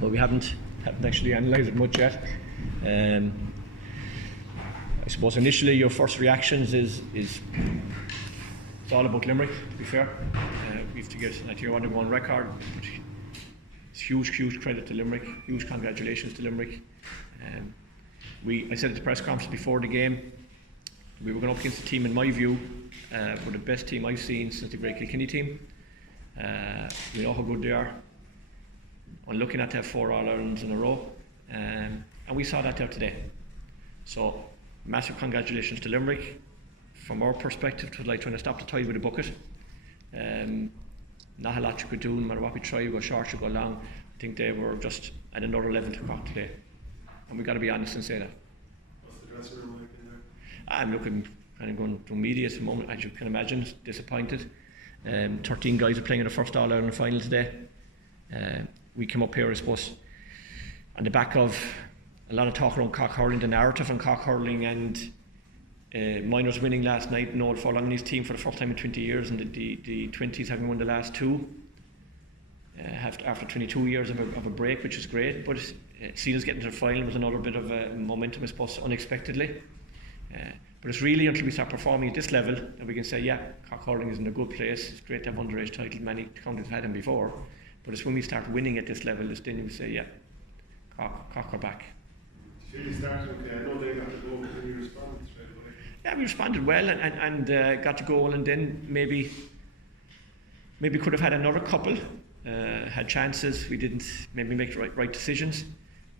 but we haven't actually analysed it much yet. I suppose initially your first reactions is it's all about Limerick, to be fair. We have to get that year undergone record. It's huge credit to Limerick, huge congratulations to Limerick. I said at the press conference before the game, we were going up against a team, in my view, were the best team I've seen since the great Kilkenny team. We know how good they are. I'm looking at to have 4 All-Irelands in a row, and we saw that there today. So, massive congratulations to Limerick. From our perspective, it was like trying to stop the tide with a bucket. Not a lot you could do, no matter what we try, you go short, you go long. I think they were just at another level to Cork today. And we've got to be honest and say that. What's the dressing room like in there? I'm looking, kind of going through media at the moment, as you can imagine, disappointed. 13 guys are playing in the first All-Ireland final today. We came up here, I suppose, on the back of a lot of talk around Cork hurling, the narrative on Cork hurling, and minors winning last night, Noel Furlong and his team for the first time in 20 years, and the 20s having won the last 2 after 22 years of a break, which is great. But Seals getting to the final was another bit of momentum, I suppose, unexpectedly. But it's really until we start performing at this level that we can say, yeah, Cork hurling is in a good place. It's great to have underage titles. Many counties have had them before, but it's when we start winning at this level, it's then we say, yeah, Cork are back. Did you start okay? I know they got the goal, but you responded straight away. Yeah, we responded well and got the goal, and then maybe could have had another couple, had chances. We didn't maybe make the right decisions,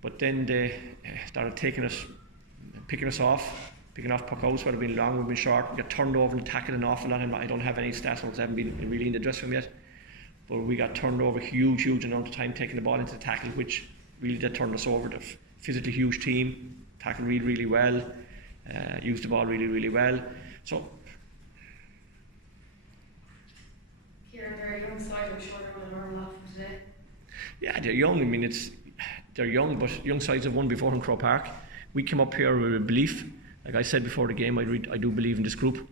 but then they started picking us off puck outs, whether we've been long, we've been short. We got turned over and tackled an awful lot. I don't have any stats because I haven't been really in the dressing room yet, but we got turned over huge amount of time taking the ball into the tackle, which really did turn us over. The physically huge team, tackled really well, used the ball really well. So, Kieran, they're a young side, I'm sure they're going to learn a lot from today. Yeah, they're young. I mean, they're young, but young sides have won before in Croke Park. We came up here with a belief. Like I said before the game, I do believe in this group.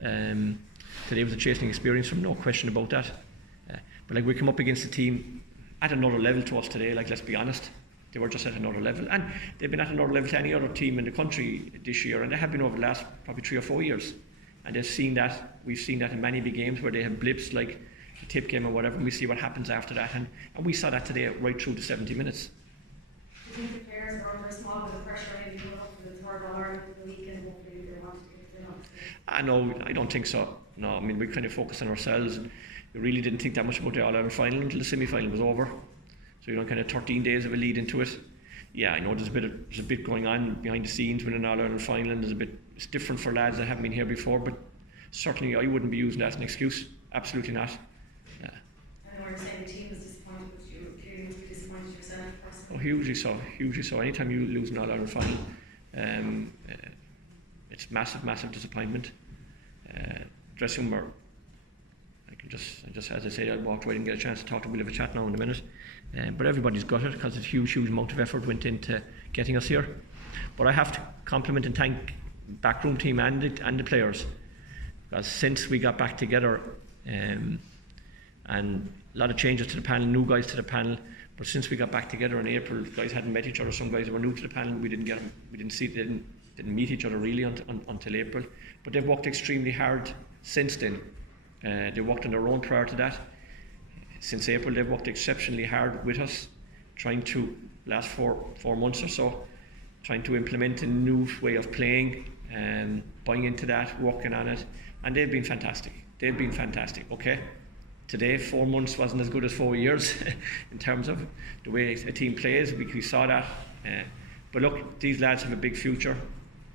Today was a chastening experience, from no question about that. But like, we come up against a team at another level to us today. Like, let's be honest, they were just at another level, and they've been at another level to any other team in the country this year, and they have been over the last probably 3 or 4 years. And they've seen that. We've seen that in many big games where they have blips like the tip game or whatever, and we see what happens after that. And we saw that today right through the 70 minutes. Do you think the players were under a small bit of pressure maybe going up for the 3rd All-Ireland in the weekend? Hopefully they wanted to get it. No, I don't think so. No, I mean, we kind of focused on ourselves, and we really didn't think that much about the All-Ireland final until the semi-final was over. So, kind of 13 days of a lead into it. Yeah, I know there's a bit going on behind the scenes with an All-Ireland final, and it's different for lads that haven't been here before, but certainly I wouldn't be using that as an excuse. Absolutely not. I know you're saying the team was disappointed, but you clearly must be disappointed yourself personally. Oh, hugely so. Anytime you lose an All-Ireland final, it's massive disappointment. Dressing room, I just as I say, I walked away and get a chance to talk to them. We'll have a chat now in a minute. But everybody's got it because it's huge amount of effort went into getting us here. But I have to compliment and thank backroom team and the players, because since we got back together, and a lot of changes to the panel, new guys to the panel. But since we got back together in April, guys hadn't met each other. Some guys were new to the panel. We didn't meet each other really until April. But they've worked extremely hard since then. They worked on their own prior to that. Since April, they've worked exceptionally hard with us, trying to, last four months or so, trying to implement a new way of playing, and buying into that, working on it, and they've been fantastic. Okay, today 4 months wasn't as good as 4 years in terms of the way a team plays. We saw that, but look, these lads have a big future.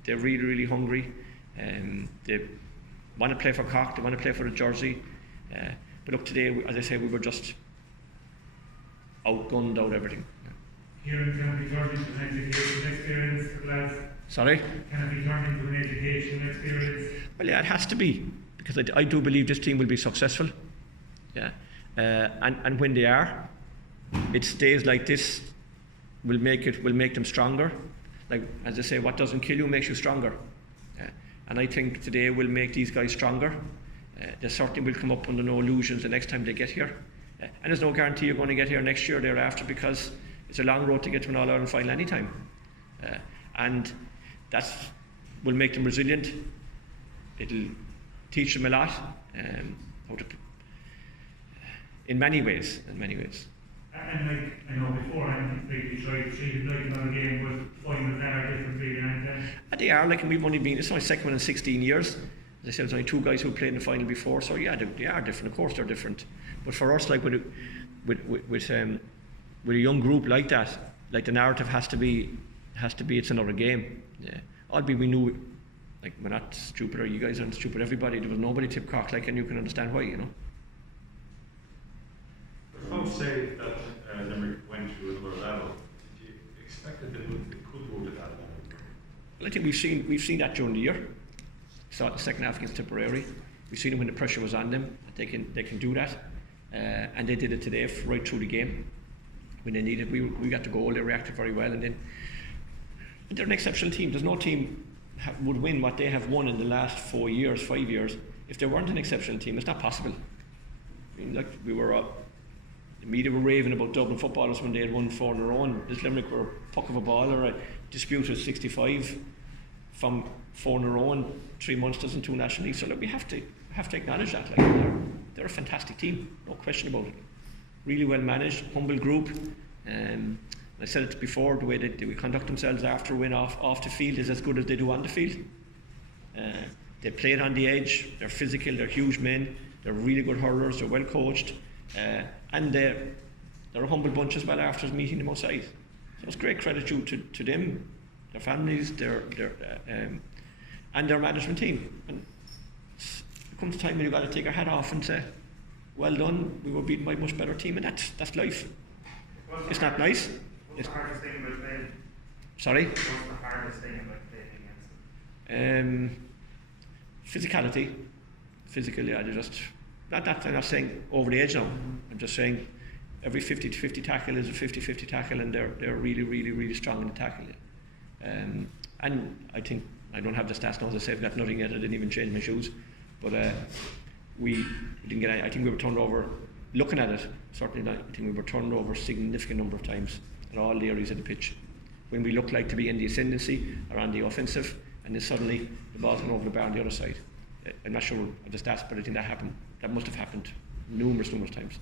They're really hungry, they want to play for Cork, they want to play for the jersey. But look, today, as I say, we were just outgunned out everything. Kieran, can it be turned into an education experience for the lads? Sorry? Can it be turned into an education experience? Well, yeah, it has to be, because I do believe this team will be successful. Yeah, and when they are, it's days like this will make them stronger. Like, as I say, what doesn't kill you makes you stronger. And I think today will make these guys stronger. They certainly will come up under no illusions the next time they get here. And there's no guarantee you're going to get here next year or thereafter, because it's a long road to get to an All-Ireland final anytime. And that will make them resilient. It'll teach them a lot, how to, in many ways. And like, I know before, Detroit treated like another game, but finals are different really, aren't they? They are, like, and we've only been, it's my second one in 16 years. As I said, there's only 2 guys who played in the final before, so yeah, they are different, of course they're different. But for us, like, with a young group like that, like, the narrative has to be it's another game. Yeah. Albeit we knew, like, we're not stupid, or you guys aren't stupid, everybody, there was nobody tipped Cork, like, and you can understand why, you know. Folks say that Limerick went to another level. Did you expect that it could go to that level? Well, I think we've seen that during the year. Saw it in the second half against Tipperary. We've seen it when the pressure was on them. They can do that, and they did it today right through the game. When they needed, we got the goal. They reacted very well, and they're an exceptional team. There's no team would win what they have won in the last 5 years, if they weren't an exceptional team. It's not possible. I mean, like, we were the media were raving about Dublin footballers when they had won 4 in a row, and this Limerick were a puck of a ball or a disputed 65 from 4 in a row and 3 Munsters and 2 National Leagues. So look, we have to acknowledge that. Like, they're a fantastic team, no question about it. Really well managed, humble group. I said it before, the way they conduct themselves after a win off the field is as good as they do on the field. They play it on the edge, they're physical, they're huge men, they're really good hurlers, they're well coached, and they're a humble bunch as well after meeting them outside. So it's great credit due to them, their families, and their management team. And it comes a time when you've got to take your hat off and say, well done, we were beaten by a much better team, and that's life. It's not nice. What's the hardest thing about playing? Sorry? What's the hardest thing about playing against them? Physicality. Physically, I'm not saying over the edge now. I'm just saying every 50-50 tackle is a 50-50 tackle, and they're really, really, really strong in the tackle. And I think, I don't have the stats now, as I say, I've got nothing yet, I didn't even change my shoes. But we didn't get any, I think we were turned over, looking at it, certainly I think we were turned over a significant number of times at all the areas of the pitch. When we looked like to be in the ascendancy or on the offensive, and then suddenly the ball's gone over the bar on the other side. I'm not sure of the stats, but I think that happened. That must have happened numerous times.